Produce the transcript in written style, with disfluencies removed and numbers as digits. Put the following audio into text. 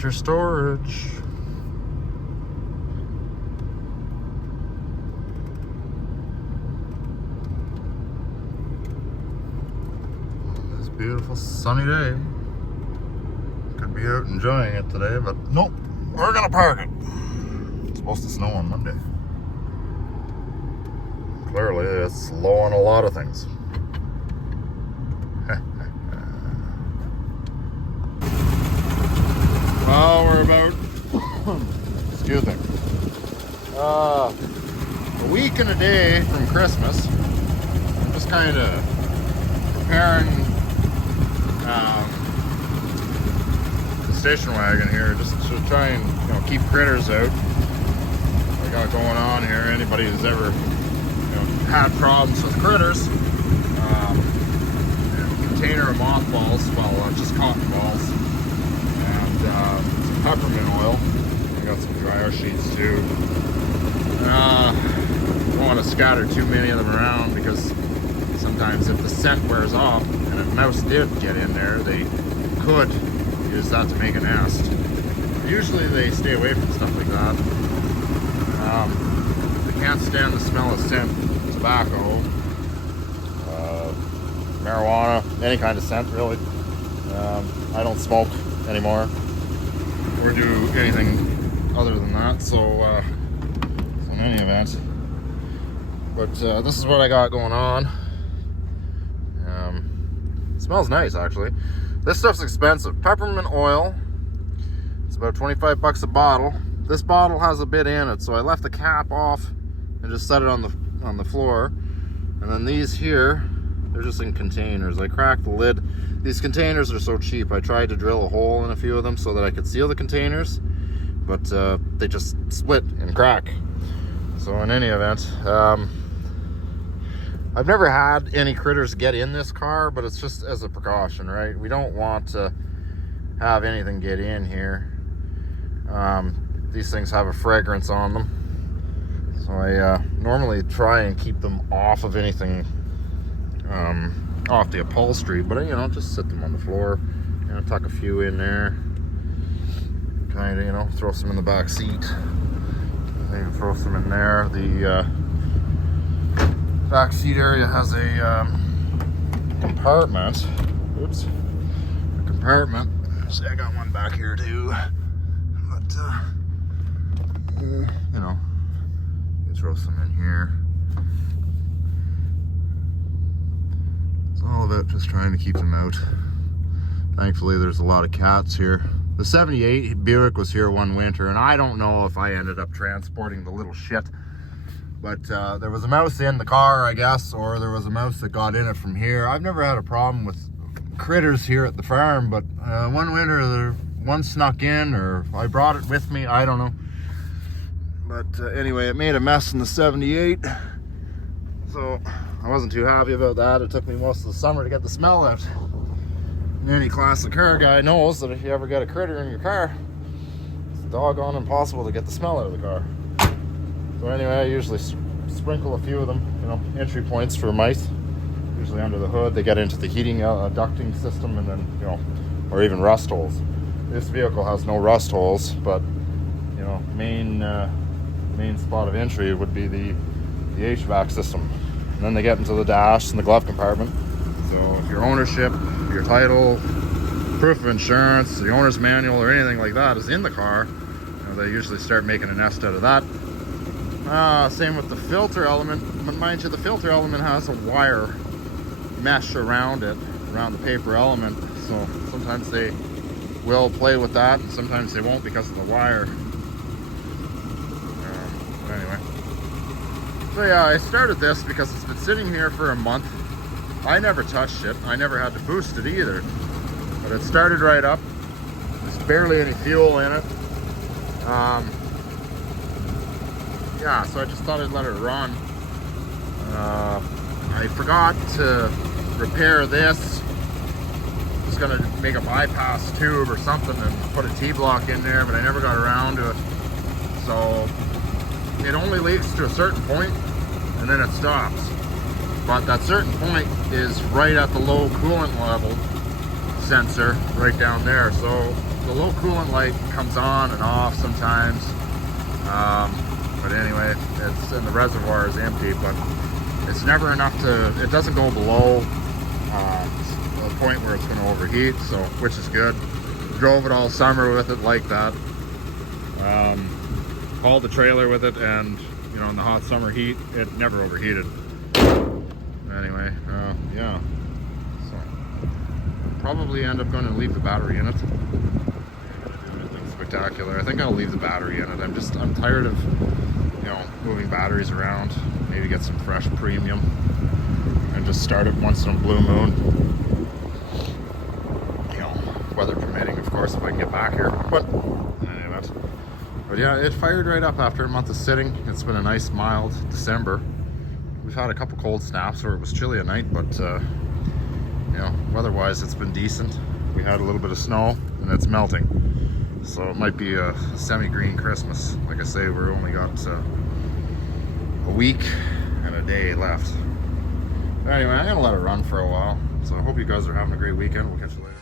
winter storage. This beautiful sunny day. Could be out enjoying it today, but nope, we're gonna park it. It's supposed to snow on Monday. Clearly, it's low on a lot of things. Well, we're about, excuse me, a week and a day from Christmas. I'm just kind of preparing the station wagon here, just to try and keep critters out. I got going on here. Anybody who's ever had problems with critters, container of mothballs, well, just cotton balls. Some peppermint oil. I got some dryer sheets too. Don't want to scatter too many of them around, because sometimes if the scent wears off and a mouse did get in there, they could use that to make a nest. Usually they stay away from stuff like that. They can't stand the smell of scent, tobacco, marijuana, any kind of scent really. I don't smoke anymore or do anything other than that, so in any event, but this is what I got going on. It smells nice, actually. This stuff's expensive. Peppermint oil, it's about 25 bucks a bottle. This bottle has a bit in it, so I left the cap off and just set it on the floor. And then these here, they're just in containers. I cracked the lid. These containers are so cheap. I tried to drill a hole in a few of them so that I could seal the containers, but they just split and crack. So in any event, I've never had any critters get in this car, but it's just as a precaution, right? We don't want to have anything get in here. These things have a fragrance on them. So I normally try and keep them off of anything, off the upholstery, but just sit them on the floor, tuck a few in there, kind of, throw some in the back seat, maybe throw some in there. The back seat area has a compartment. Oops, a compartment. See, I got one back here too, but you throw some in here. All about just trying to keep them out. Thankfully, there's a lot of cats here. The 78 Buick was here one winter, and I don't know if I ended up transporting the little shit, but there was a mouse in the car, I guess, or there was a mouse that got in it from here. I've never had a problem with critters here at the farm, but one winter one snuck in, or I brought it with me, I don't know. But anyway, it made a mess in the 78, so I wasn't too happy about that. It took me most of the summer to get the smell out. And any classic car guy knows that if you ever get a critter in your car, it's doggone impossible to get the smell out of the car. So anyway, I usually sprinkle a few of them, entry points for mice, usually under the hood. They get into the heating ducting system, and then, or even rust holes. This vehicle has no rust holes, but, main spot of entry would be the HVAC system. And then they get into the dash and the glove compartment. So if your ownership, your title, proof of insurance, the owner's manual, or anything like that is in the car, they usually start making a nest out of that. Same with the filter element. But mind you, the filter element has a wire mesh around it, around the paper element. So sometimes they will play with that, and sometimes they won't because of the wire. Anyway. So yeah, I started this because it's been sitting here for a month. I never touched it. I never had to boost it either. But it started right up. There's barely any fuel in it. Yeah, so I just thought I'd let it run. I forgot to repair this. I was gonna make a bypass tube or something and put a T-block in there, but I never got around to it. So it only leaks to a certain point, and then it stops. But that certain point is right at the low coolant level sensor right down there. So the low coolant light comes on and off sometimes. But anyway, it's in the reservoir is empty, but it's never enough to, it doesn't go below the point where it's going to overheat, so which is good. Drove it all summer with it like that. Hauled the trailer with it, and you know, in the hot summer heat, it never overheated. Anyway, yeah. So probably end up going to leave the battery in it. Nothing spectacular. I think I'll leave the battery in it. I'm tired of, you know, moving batteries around. Maybe get some fresh premium and just start it once in a blue moon. You know, weather permitting, of course, if I can get back here. But anyway, but yeah, it fired right up after a month of sitting. It's been a nice mild December. We've had a couple cold snaps where it was chilly at night, but you know, weather-wise, it's been decent. We had a little bit of snow, and it's melting. So it might be a semi-green Christmas. Like I say, we're only got a week and a day left. Anyway, I'm gonna let it run for a while. So I hope you guys are having a great weekend. We'll catch you later.